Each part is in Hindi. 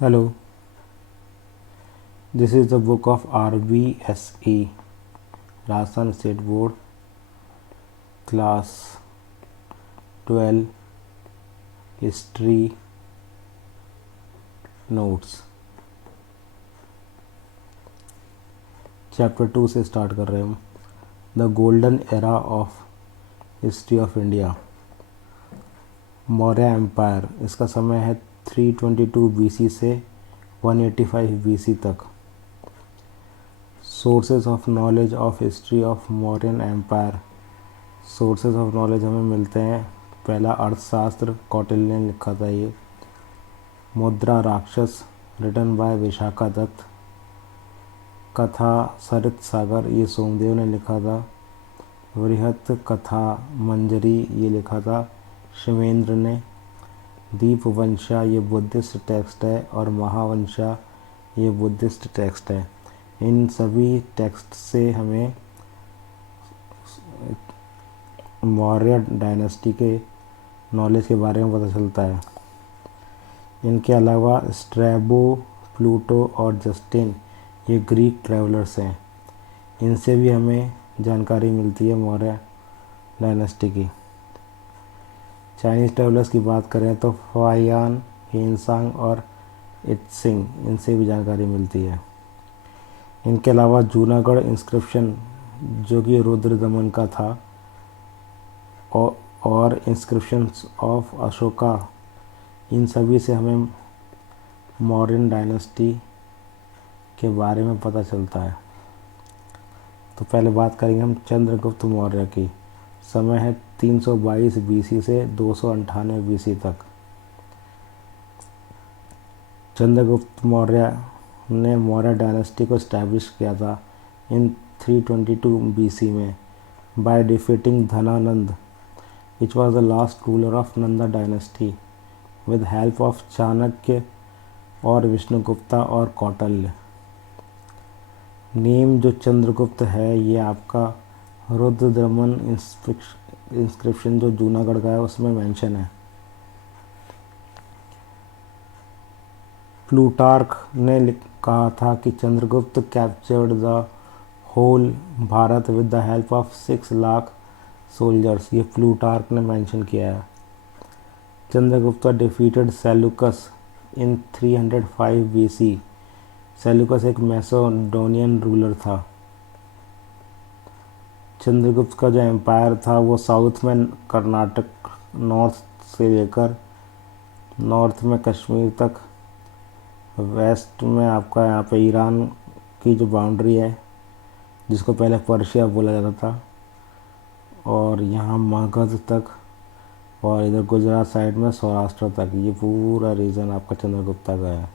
Hello, this is the book of RBSE, Rajasthan State Board, Class 12, History Notes। Chapter 2 से स्टार्ट कर रहे हैं हम। The golden era of history of India. Maurya empire, इसका समय है 322 BC से 185 BC तक। Sources of knowledge of history of Mauryan empire. Sources of knowledge हमें मिलते हैं, पहला अर्थशास्त्र, कौटिल्य ने लिखा था ये। मुद्रा राक्षस, रिटन बाय विशाखा दत्त। कथा सरित सागर, ये सोमदेव ने लिखा था। वृहत कथा मंजरी, ये लिखा था शिवेंद्र ने। दीपवंशा, ये बुद्धिस्ट टेक्स्ट है, और महावंशा ये बुद्धिस्ट टेक्स्ट है। इन सभी टेक्स्ट से हमें मौर्य डायनेस्टी के नॉलेज के बारे में पता चलता है। इनके अलावा स्ट्रैबो, प्लूटो और जस्टिन, ये ग्रीक ट्रैवलर्स हैं। इनसे भी हमें जानकारी मिलती है मौर्य डायनेस्टी की। चाइनीज़ ट्रैवलर्स की बात करें तो फाहियान, हेनसांग और इत्सिंग, इनसे भी जानकारी मिलती है। इनके अलावा जूनागढ़ इंस्क्रिप्शन, जो कि रुद्र दमन का था, और इंस्क्रिप्शंस ऑफ अशोका, इन सभी से हमें मौर्यन डायनेस्टी के बारे में पता चलता है। तो पहले बात करेंगे हम चंद्रगुप्त मौर्य की। समय है 322 BC से 298 BC तक। चंद्रगुप्त मौर्य ने मौर्य डायनेस्टी को इस्टेब्लिश किया था इन 322 BC में by defeating Dhanananda, which was the last ruler of Nanda dynasty, with help of Chanakya और विष्णुगुप्ता और कौटिल्य। नेम जो चंद्रगुप्त है, ये आपका रुद्रदमन इंस्क्रिप्शन जो जूनागढ़ का है उसमें मेंशन है। प्लूटार्क ने कहा था कि Chandragupta captured the whole Bharat with the help of 6 lakh soldiers, ये प्लूटार्क ने मेंशन किया है। Chandragupta defeated Seleucus in 305 BC। Seleucus एक मैसेडोनियन रूलर था। चंद्रगुप्त का जो एम्पायर था वो साउथ में कर्नाटक, नॉर्थ से लेकर नॉर्थ में कश्मीर तक, वेस्ट में आपका यहाँ पे ईरान की जो बाउंड्री है जिसको पहले पर्शिया बोला जाता था, और यहाँ मगध तक, और इधर गुजरात साइड में सौराष्ट्र तक, ये पूरा रीजन आपका चंद्रगुप्ता का है।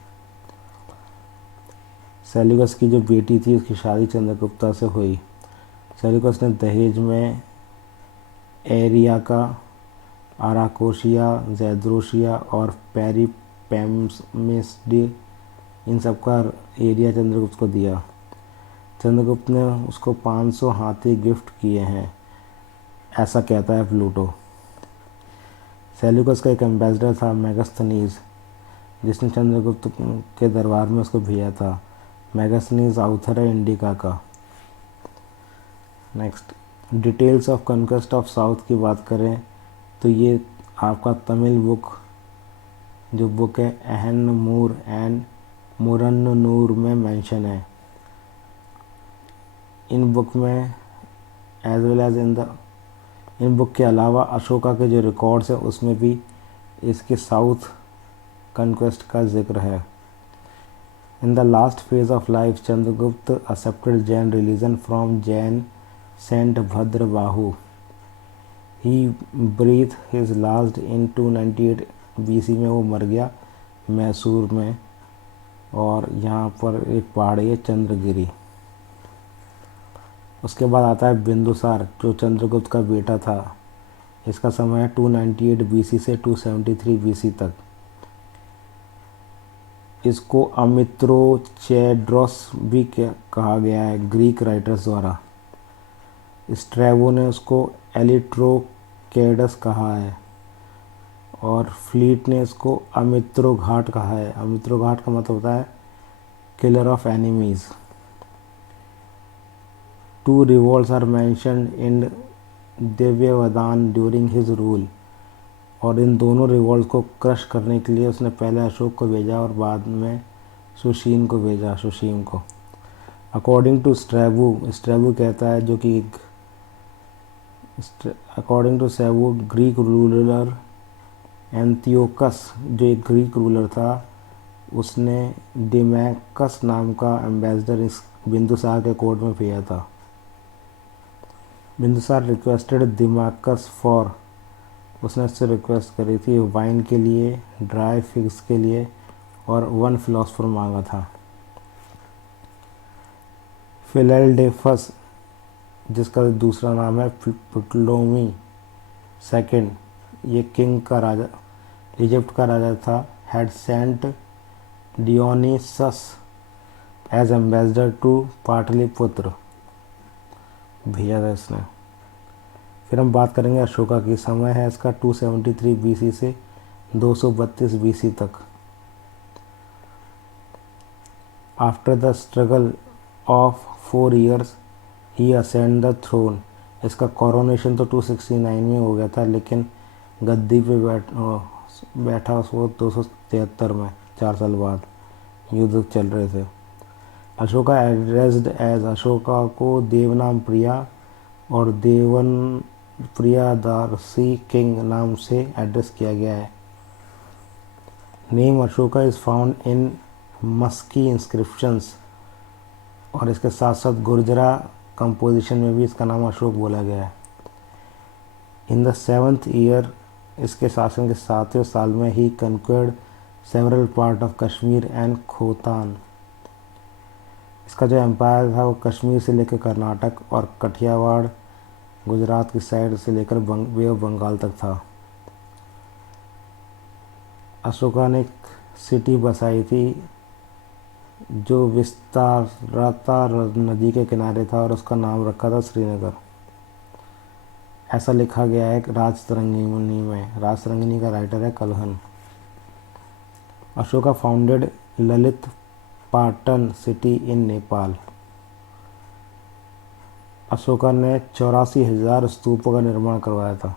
सेल्यूकस की जो बेटी थी उसकी शादी चंद्रगुप्ता से हुई। सेल्यूकस ने दहेज में एरिया का, आराकोशिया, जैद्रोशिया और पेरिपेमस्डी, इन सब का एरिया चंद्रगुप्त को दिया। चंद्रगुप्त ने उसको 500 हाथी गिफ्ट किए हैं, ऐसा कहता है प्लूटो। सेल्यूकस का एक एम्बेसडर था मेगास्थनीज, जिसने चंद्रगुप्त के दरबार में उसको भेजा था। मेगास्थनीज आउथर है इंडिका का। Next, details of conquest of south की बात करें तो ये आपका तमिल बुक जो बुक है एहन्नमूर एंड मुरन्नूर में मेंशन है। इन बुक में as well as in book के अलावा अशोका के जो रिकॉर्ड्स हैं उसमें भी इसके साउथ कॉन्क्वेस्ट का जिक्र है। In the last phase of life Chandragupta accepted Jain religion from Jain saint Bhadrabahu. He breathe his last in 298 BC में वो मर गया मैसूर में, और यहाँ पर एक पहाड़ी है चंद्रगिरी। उसके बाद आता है बिंदुसार, जो चंद्रगुप्त का बेटा था। इसका समय है 298 BC से 273 BC तक। इसको अमित्रोचेड्रोस भी कहा गया है ग्रीक राइटर्स द्वारा। स्ट्रैबो ने उसको एलिट्रोकेडस कहा है, और फ्लीट ने इसको अमित्रो घाट कहा है। अमित्रो घाट का मतलब होता है killer of enemies. 2 revolts are mentioned in Divyavadana during his rule, और इन दोनों रिवॉल्ट को क्रश करने के लिए उसने पहले अशोक को भेजा और बाद में सुशीम को भेजा, सुशीम को। अकॉर्डिंग टू स्ट्रैबो, स्ट्रैबो कहता है जो कि according to Strabo Greek ruler Antiochus, जो एक ग्रीक रूलर था, उसने डिमैकस नाम का एम्बेसडर इस बिंदुसार के कोर्ट में भेजा था। बिंदुसार रिक्वेस्टेड दिमाकस फॉर, उसने उससे रिक्वेस्ट करी थी वाइन के लिए, ड्राई फिग्स के लिए, और 1 फिलोसफर मांगा था। फिलडेल्फस, जिसका दूसरा नाम है प्टोलेमी सेकंड, ये किंग का राजा, इजिप्ट का राजा था, had sent Dionysius as ambassador to Pataliputra, भेजा था इसने। फिर हम बात करेंगे अशोका की। समय है इसका 273 BC से 232 BC तक। After the struggle of 4 years he ascend the throne, इसका कोरोनेशन तो 269 में हो गया था, लेकिन गद्दी पे बैठा वो 273 में, 4 साल बाद युद्ध चल रहे थे। अशोका एड्रेस्ड एज, अशोका को देवनाम प्रिया और देवन प्रियादारसी किंग नाम से एड्रेस किया गया है। Name Ashoka is found in Maski inscriptions, और इसके साथ साथ गुर्जरा कंपोजिशन में भी इसका नाम अशोक बोला गया है। इन द 7th year, इसके शासन के 7वें साल में he conquered several part of Kashmir and Khotan, इसका जो एम्पायर था वो कश्मीर से लेकर कर्नाटक और कठियावाड़ गुजरात की साइड से लेकर बे ऑफ बंगाल तक था। अशोका ने एक सिटी बसाई थी जो विस्तारता नदी के किनारे था, और उसका नाम रखा था श्रीनगर। ऐसा लिखा गया है राजतरंगिणी में। राजतरंगिणी का राइटर है Kalhana. Ashoka founded Lalit Patan city in Nepal, Ashoka ने 84,000 स्तूपों का निर्माण करवाया था।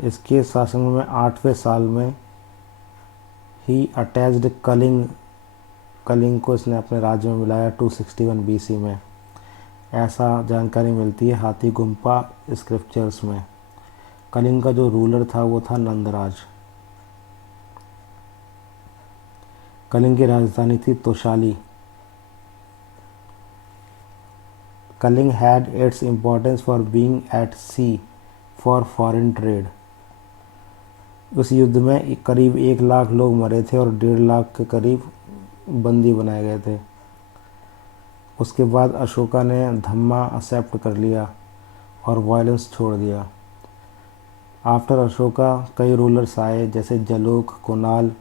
इसके शासन में 8वें साल में ही अटैच्ड कलिंग, कलिंग को इसने अपने राज्य में मिलाया 261 BC में। ऐसा जानकारी मिलती है हाथी गुम्पा स्क्रिप्चर्स में। कलिंग का जो रूलर था वो था नंदराज। कलिंग की राजधानी थी Tosali. Kalinga had its importance for being at sea for foreign trade. उस युद्ध में करीब 1 लाख लोग मरे थे और 1.5 लाख के करीब बंदी बनाए गए थे। उसके बाद अशोका ने धम्मा एक्सेप्ट कर लिया और वायलेंस छोड़ दिया। आफ्टर अशोका कई रूलर्स आए, जैसे जलोक, कुनाल,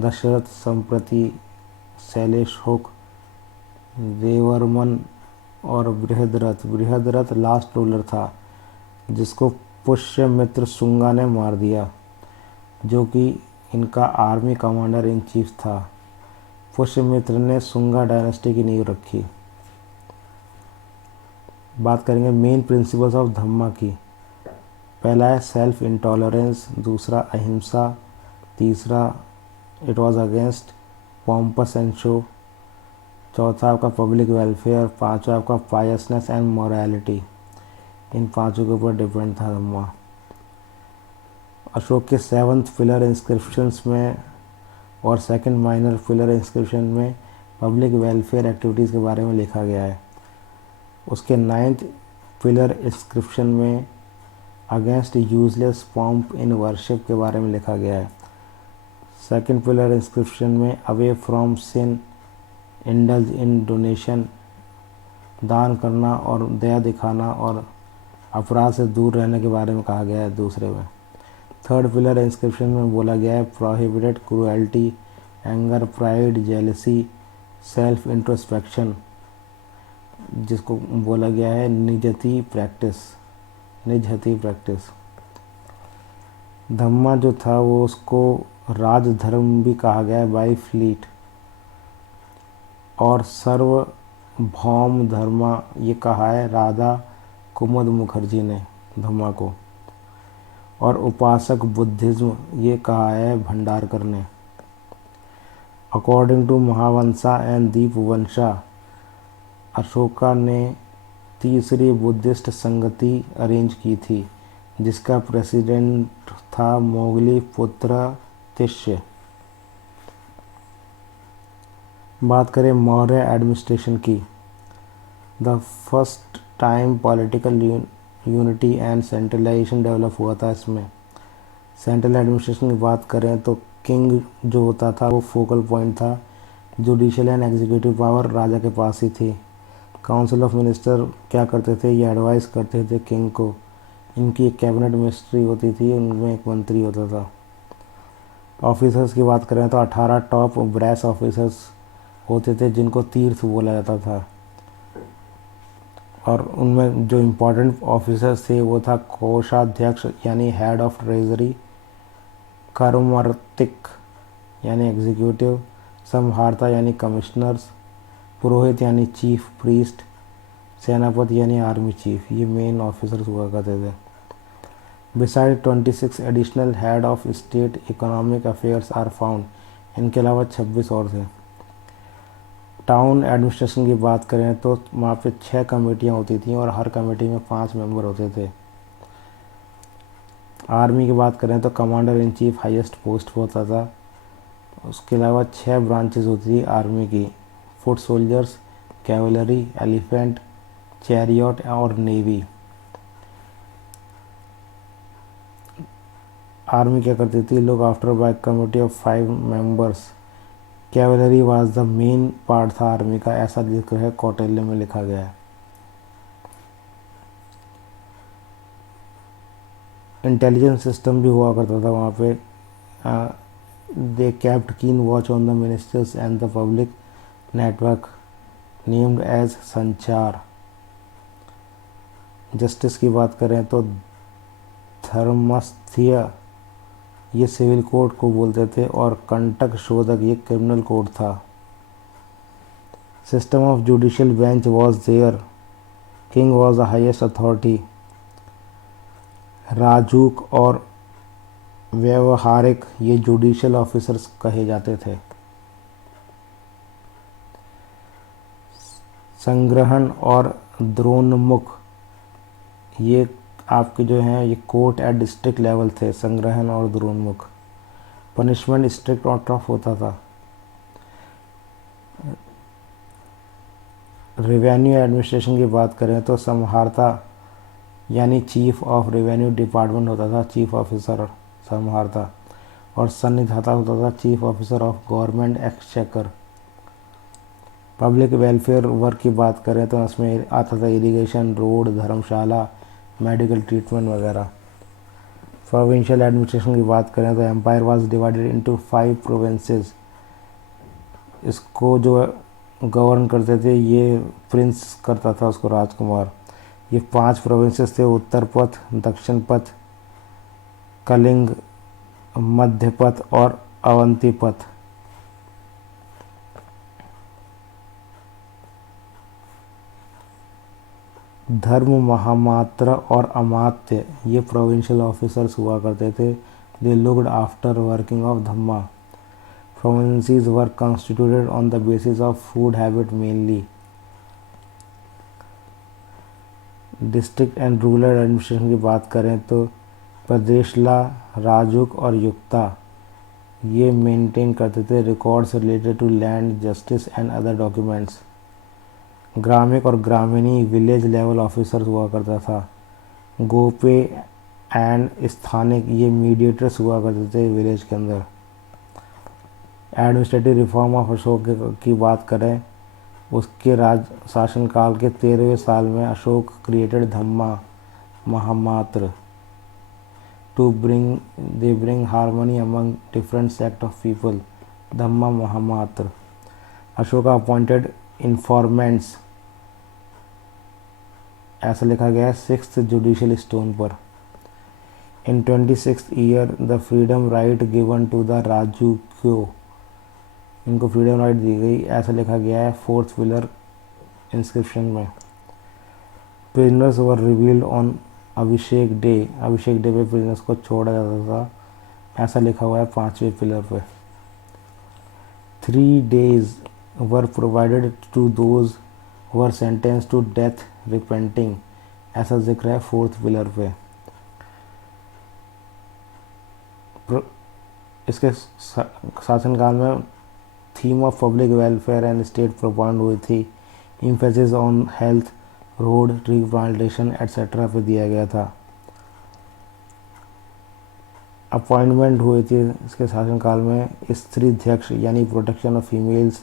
दशरथ, संप्रति, शैलेशहुक, देवर्मन और बृहद्रथ। बृहद्रथ लास्ट रूलर था जिसको पुष्यमित्र शुंगा ने मार दिया, जो कि इनका आर्मी कमांडर इन चीफ था। पुष्यमित्र ने शुंगा डायनेस्टी की नींव रखी। बात करेंगे मेन प्रिंसिपल्स ऑफ धम्मा की। पहला है सेल्फ इंटॉलरेंस, दूसरा अहिंसा, तीसरा it was against pompous and show, चौथा आपका पब्लिक वेलफेयर, पांचवा आपका पायसनेस एंड मोरालिटी। इन पांचों के ऊपर डिपेंड था धम्मा। अशोक के 7th पिलर इंस्क्रिप्शंस में और 2nd माइनर पिलर इंस्क्रिप्शन में पब्लिक वेलफेयर एक्टिविटीज़ के बारे में लिखा गया है। उसके 9th पिलर इंस्क्रिप्शन में against useless pomp in worship के बारे में लिखा गया है। 2nd पिलर इंस्क्रिप्शन में away from sin, indulge in donation, दान करना और दया दिखाना और अपराध से दूर रहने के बारे में कहा गया है दूसरे में। 3rd पिलर इंस्क्रिप्शन में बोला गया है prohibited cruelty, anger, pride, jealousy, self introspection, जिसको बोला गया है निजहती प्रैक्टिस। धम्मा जो था वो उसको राजधर्म भी कहा गया है बाई फ्लीट, और सर्वभौम धर्मा ये कहा है राधा कुमुद मुखर्जी ने धम्मा को, और उपासक बुद्धिज्म ये कहा है भंडारकर ने। अकॉर्डिंग टू महावंशा एंड दीपवंशा, अशोका ने तीसरी बुद्धिस्ट संगति अरेंज की थी जिसका प्रेसिडेंट था मोगली पुत्र तिष्य। बात करें मौर्य एडमिनिस्ट्रेशन की, the first time political unity and centralisation develop हुआ था इसमें। सेंट्रल एडमिनिस्ट्रेशन की बात करें तो किंग जो होता था वो फोकल पॉइंट था, जुडिशियल एंड एग्जीक्यूटिव पावर राजा के पास ही थी। काउंसिल ऑफ मिनिस्टर क्या करते थे, ये एडवाइस करते थे किंग को। इनकी एक कैबिनेट मिनिस्ट्री होती थी, उनमें एक मंत्री होता था। ऑफिसर्स की बात करें तो 18 टॉप ब्रेस ऑफिसर्स होते थे जिनको तीर्थ बोला जाता था, और उनमें जो इम्पोर्टेंट ऑफिसर्स थे वो था कोषाध्यक्ष यानी हेड ऑफ ट्रेजरी, कर्मर्तिक यानी एग्जीक्यूटिव, संहारता यानी कमिश्नर्स, पुरोहित यानी चीफ प्रीस्ट, सेनापति यानी आर्मी चीफ। ये मेन ऑफिसर्स हुआ करते थे। Beside 26 additional head of state economic affairs are found, इनके अलावा 26 और थे। टाउन एडमिनिस्ट्रेशन की बात करें तो वहाँ पे 6 कमेटियाँ होती थी और हर कमेटी में 5 मेंबर होते थे। आर्मी की बात करें तो commander in chief highest post होता था। उसके अलावा 6 ब्रांचेस होती थी आर्मी की, foot soldiers, cavalry, elephant, chariot और नेवी। आर्मी क्या करती थी, look after bye committee of 5 members. Cavalry was the main part था आर्मी का, ऐसा जिक्र है कौटिल्य में लिखा गया है। इंटेलिजेंस सिस्टम भी हुआ करता था वहाँ पे। They kept keen watch on the ministers and the public network named as Sanchar. Justice की बात करें तो धर्मस्थ्य ये सिविल कोड को बोलते थे, और कंटक शोधक ये क्रिमिनल कोड था। System of judicial bench was there, king was the highest authority. Rajuka और व्यवहारिक ये जुडिशियल ऑफिसर्स कहे जाते थे। संग्रहण और द्रोणमुख ये आपके जो हैं ये कोर्ट एट डिस्ट्रिक्ट लेवल थे, संग्रहण और द्रोणमुख। पनिशमेंट स्ट्रिक्ट और टफ होता था। रेवेन्यू एडमिनिस्ट्रेशन की बात करें तो संहारता यानी चीफ ऑफ रेवेन्यू डिपार्टमेंट होता था, चीफ ऑफिसर संहारता, और सन्निधाता होता था chief officer of government exchequer. Public welfare work की बात करें तो इसमें आता था इरिगेशन, रोड, धर्मशाला, मेडिकल ट्रीटमेंट वगैरह। प्रोविंशियल एडमिनिस्ट्रेशन की बात करें तो empire was divided into 5 provinces. इसको जो गवर्न करते थे ये प्रिंस करता था, उसको राजकुमार। ये 5 प्रोविंसेस थे, उत्तर पथ, दक्षिण पथ, कलिंग, मध्य पथ और अवंती पथ। धर्म महामात्र और अमात्य ये प्रोविंशियल ऑफिसर्स हुआ करते थे। They looked after working of Dhamma. Provinces were constituted on the basis of food habit mainly. District and rural administration की बात करें तो प्रदेशला, राजूक और युक्ता ये मेंटेन करते थे records related to land, justice and other documents. Gramika और ग्रामीणी विलेज लेवल ऑफिसर्स हुआ करता था। गोपे एंड स्थानिक ये मीडिएटर्स हुआ करते थे विलेज के अंदर। एडमिनिस्ट्रेटिव रिफॉर्म ऑफ अशोक की बात करें, उसके राज शासनकाल के 13वें साल में Ashok created dhamma mahamatra to bring harmony among different sect of people. Dhamma mahamatra. Ashoka appointed informants, ऐसा लिखा गया है 6th जुडिशियल स्टोन पर। In 26th year the freedom right given to the Rajukas, इनको फ्रीडम राइट दी गई, ऐसा लिखा गया है 4th पिलर इंस्क्रिप्शन में। Prisoners were revealed on Abhishek day, Abhishek day पे प्रिजनर्स को छोड़ा जाता था, ऐसा लिखा हुआ है 5वें पिलर पे। 3 days were provided to those who were sentenced to death repenting, ऐसा जिक्र है 4th पिलर पे। इसके शासनकाल में theme of public welfare and state प्रोपाउंड हुई थी, emphasis on health, road, tree plantation etcetera पे दिया गया था। अपॉइंटमेंट हुई थी इसके शासनकाल में स्त्री अध्यक्ष यानी प्रोटेक्शन ऑफ फीमेल्स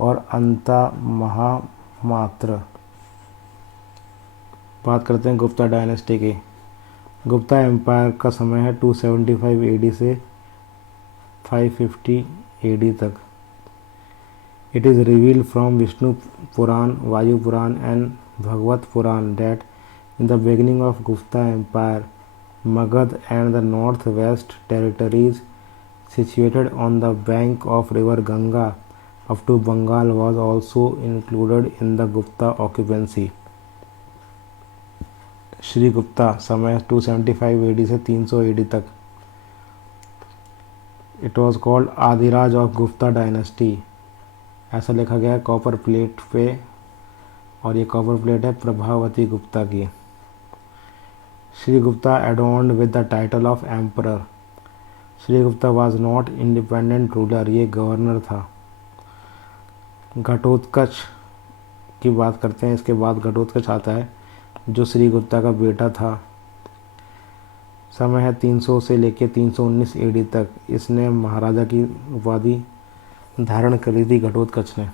और अंता महामात्र। बात करते हैं गुप्ता डायनेस्टी की। गुप्ता एम्पायर का समय है 275 AD से 550 AD तक। It is revealed from Vishnu Purana, Vayu Purana and Bhagwat Purana that in the beginning of Gupta empire Magad and the northwest territories situated on the bank of river Ganga up to Bengal was also included in the Gupta occupancy. Shri Gupta समय 275 AD से 300 AD तक। It was called Adiraj of Gupta dynasty, ऐसा लिखा गया है कॉपर प्लेट पे, और ये कॉपर प्लेट है प्रभावती गुप्ता की। Sri Gupta adorned with the title of emperor. Sri Gupta was not independent ruler, ये गवर्नर था। घटोत्कच की बात करते हैं, इसके बाद घटोत्कच आता है जो श्री गुप्ता का बेटा था। समय है 300 से लेकर 319 AD तक। इसने महाराजा की उपाधि धारण करी थी घटोत्कच ने।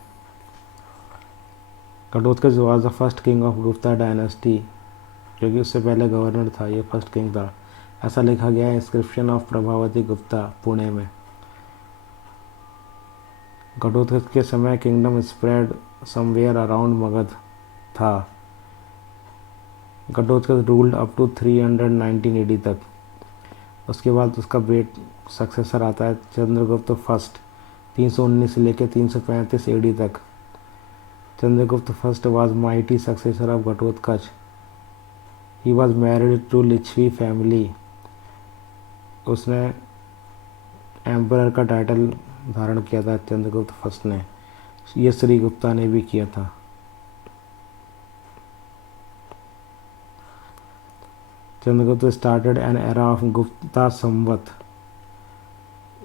Ghatotkacha was the first king of Gupta dynasty, क्योंकि उससे पहले गवर्नर था, ये फर्स्ट किंग था। ऐसा लिखा गया है इंस्क्रिप्शन ऑफ प्रभावती गुप्ता पुणे में। घटोत्कच के समय kingdom spread somewhere around Magadha था। Ghatotkacha ruled up to 319 AD तक। उसके बाद उसका सक्सेसर आता है चंद्रगुप्त फर्स्ट, 319 से लेकर 335 AD तक। Chandragupta first was mighty successor of Ghatotkacha. He was married to Lichchhavi family. उसने एम्परर का टाइटल धारण किया था चंद्रगुप्त फर्स्ट ने, ये श्री गुप्ता ने भी किया था। Chandragupta started an era of Gupta Samvat.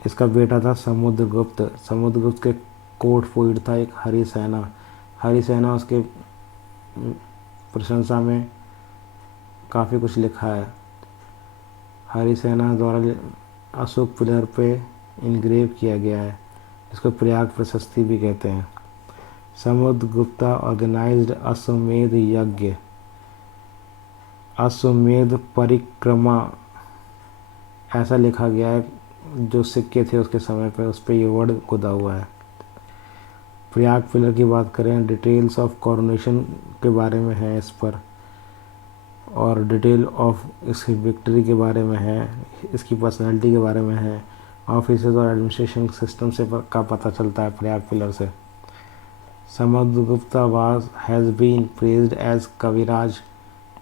इसका बेटा था समुद्रगुप्त। समुद्रगुप्त के कोर्ट पोइट था एक हरिसेना। हरिसेना उसके प्रशंसा में काफ़ी कुछ लिखा है। हरिसेना द्वारा अशोक पिलर पे इनग्रेव किया गया है, इसको प्रयाग प्रशस्ति भी कहते हैं। समुद्रगुप्ता ऑर्गेनाइज्ड अश्वमेध यज्ञ, अश्वमेध परिक्रमा, ऐसा लिखा गया है। जो सिक्के थे उसके समय पे उस पर ये वर्ड खुदा हुआ है। प्रयाग पिलर की बात करें, डिटेल्स ऑफ कॉरोनेशन के बारे में है इस पर, और डिटेल ऑफ इसकी विक्ट्री के बारे में है, इसकी पर्सनालिटी के बारे में है, ऑफिसेज और एडमिनिस्ट्रेशन सिस्टम से का पता चलता है प्रयाग पिलर से। Samudragupta has been praised as Kaviraj,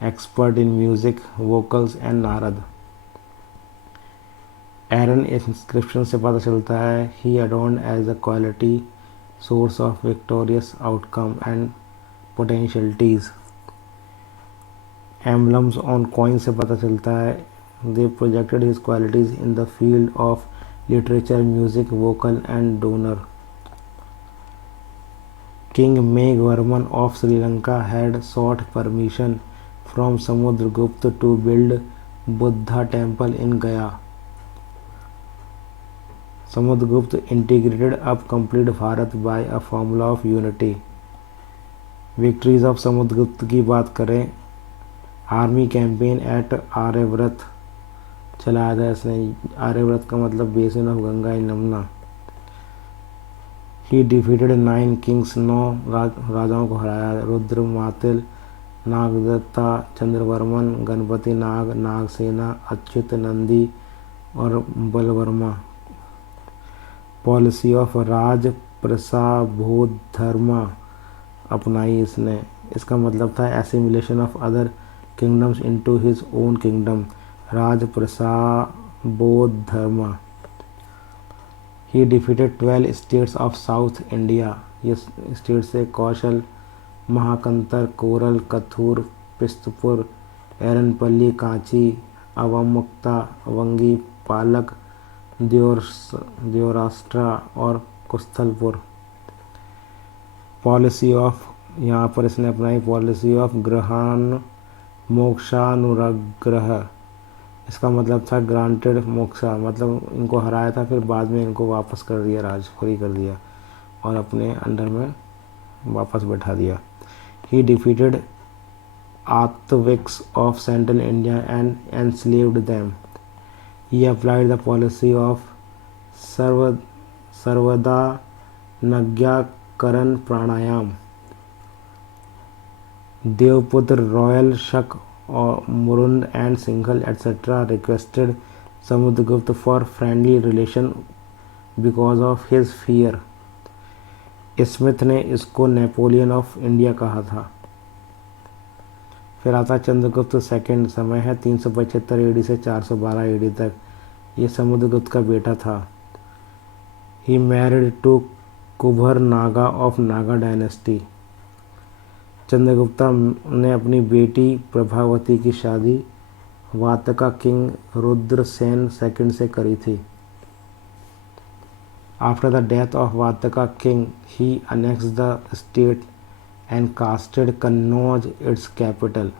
expert in music, vocals and Narad. Eran inscription से पता चलता है he adorned as a quality source of victorious outcome and potentialities. Emblems on coin से पता चलता है they projected his qualities in the field of literature, music, vocal and donor. King Meghavarman of Sri Lanka had sought permission from Samudragupta to build Buddha temple in Gaya. Samudragupta integrated up complete Bharat by a formula of unity. Victories of Samudragupta की बात करें, आर्मी कैंपेन एट आर्यव्रत चलाया था इसने। आर्यव्रत का मतलब basin of Ganga in Yamuna. He defeated 9 Kings, 9 राजाओं को हराया। रुद्र, मातिल, नागदत्ता, चंद्रवर्मन, गणपति नाग, नागसेना, अच्युत नंदी और बलवर्मा। पॉलिसी ऑफ राज प्रसाबोधर्मा अपनाई इसने। इसका मतलब था assimilation of other kingdoms into his own kingdom, राज प्रसाबोधर्मा। He defeated 12 states of south India. ये स्टेट से कौशल, महाकंतर, कोरल, कथूर, पिस्तपुर, एरनपल्ली, कांची, अवमुक्ता, वंगी, पालक, द्योराष्ट्रा और कुस्थलपुर। पॉलिसी ऑफ, यहाँ पर इसने अपनाई पॉलिसी ऑफ ग्रहण मोक्षानुग्रह। इसका मतलब था ग्रांटेड मोक्षा, मतलब इनको हराया था, फिर बाद में इनको वापस कर दिया, राज फ्री कर दिया और अपने अंडर में वापस बैठा दिया। He defeated Atavikas of central India and enslaved them. He applied the policy of सर्वदा नज्ञाकरण प्राणायाम। देवपुत्र, रॉयल, शक और Murunda and Singhal etcetera requested Samudragupta for friendly relation because of his fear. Smith ने इसको नेपोलियन ऑफ इंडिया कहा था। फिर आता चंद्रगुप्त सेकंड, समय है 375 एडी से 412 एडी तक। ये समुद्रगुप्त का बेटा था। He married to Kuber Naga of Naga dynasty. Chandragupta ने अपनी बेटी प्रभावती की शादी वातका किंग रुद्रसेन सेकंड से करी थी। After the death of Vataka king, he annexed the state and casted Kannauj its capital.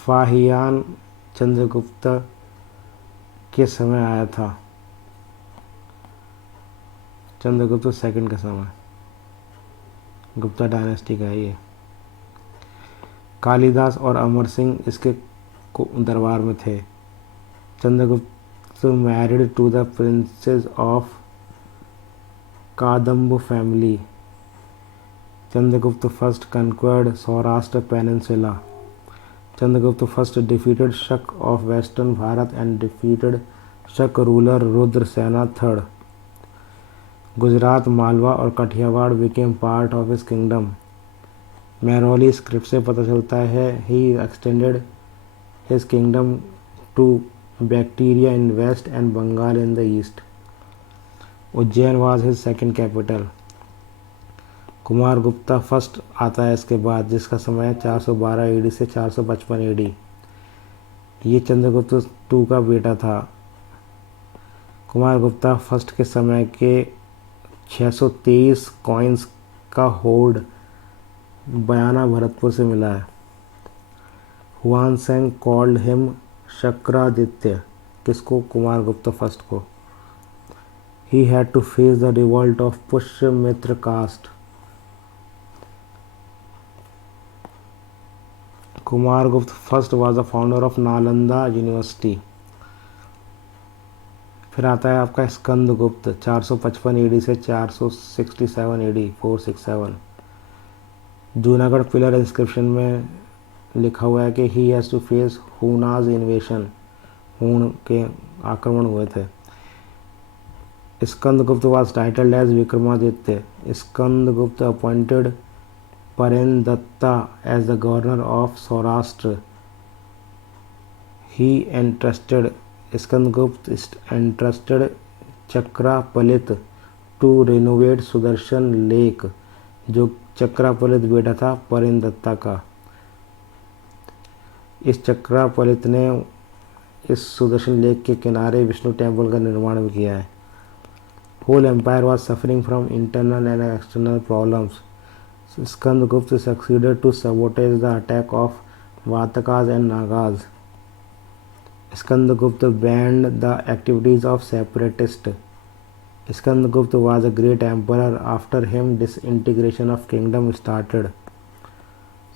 Fahien Chandragupta के समय आया था, चंद्रगुप्त सेकंड का समय, गुप्ता डायनेस्टी का है ये। कालिदास और अमर सिंह इसके दरबार में थे। Chandragupta married to the princess of Kadamba family. Chandragupta first conquered Saurashtra peninsula. Chandragupta first defeated Shaka of western Bharat and defeated Shaka ruler Rudrasena third. Gujarat, Malwa और Kathiawar became part of his kingdom. Mehrauli script से पता चलता है he extended his kingdom to Bactria in west and Bengal in the east. Ujjain was his second capital. Kumar Gupta first आता है इसके बाद, जिसका समय है 412 एडी से 455 एडी। ये चंद्रगुप्त टू का बेटा था। कुमार गुप्ता फर्स्ट के समय के 623 कॉइन्स का होल्ड बयाना भरतपुर से मिला है। Hiuen Tsang called him Shakraditya. किसको? कुमार गुप्ता फर्स्ट को। He had to face the revolt of Pushyamitra caste. Kumargupta first was the founder of Nalanda University. फिर आता है आपका स्कंदगुप्त 455 एडी से 467 एडी 467। जूनागढ़ पिलर इंस्क्रिप्शन में लिखा हुआ है कि he has to face Hunas invasion. Huna के आक्रमण हुए थे। Skandagupta was titled as Vikramaditya. Skandagupta appointed Parendatta as the governor of Saurashtra. He entrusted Chakrapalita to renovate Sudarshan lake, जो चक्रापलित बेटा था परेंदत्ता का। इस चक्रापलित ने इस सुदर्शन लेक के किनारे विष्णु टेम्पल का निर्माण भी किया है। Whole empire was suffering from internal and external problems. Skandagupta succeeded to sabotage the attack of Vatakas and Nagas. Skandagupta banned the activities of separatists. Skandagupta was a great emperor. After him, disintegration of kingdom started.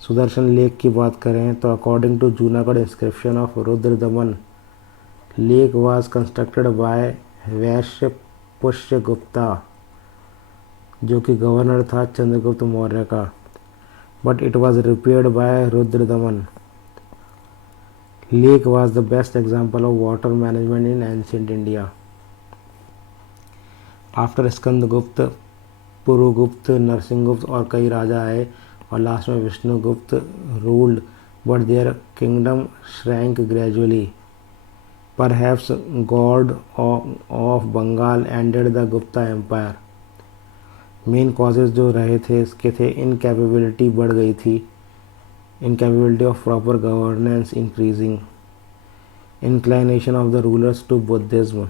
Sudarshan lake की बात करें तो according to Junagadh inscription of Rudradaman, lake was constructed by वैश्य पुष्यगुप्ता, जो कि गवर्नर था चंद्रगुप्त मौर्य का। but it was repaired by Rudradaman. Lake was the best example of water management in ancient India. After Skandagupta, Purugupta, Narasimhagupta और कई राजा आए और लास्ट में Vishnugupta ruled, but their kingdom shrank gradually. Perhaps god of Bengal ended the Gupta empire. Main causes जो रहे थे इसके थे इनकैपेबिलिटी बढ़ गई थी, incapability of proper governance increasing, inclination of the rulers to Buddhism.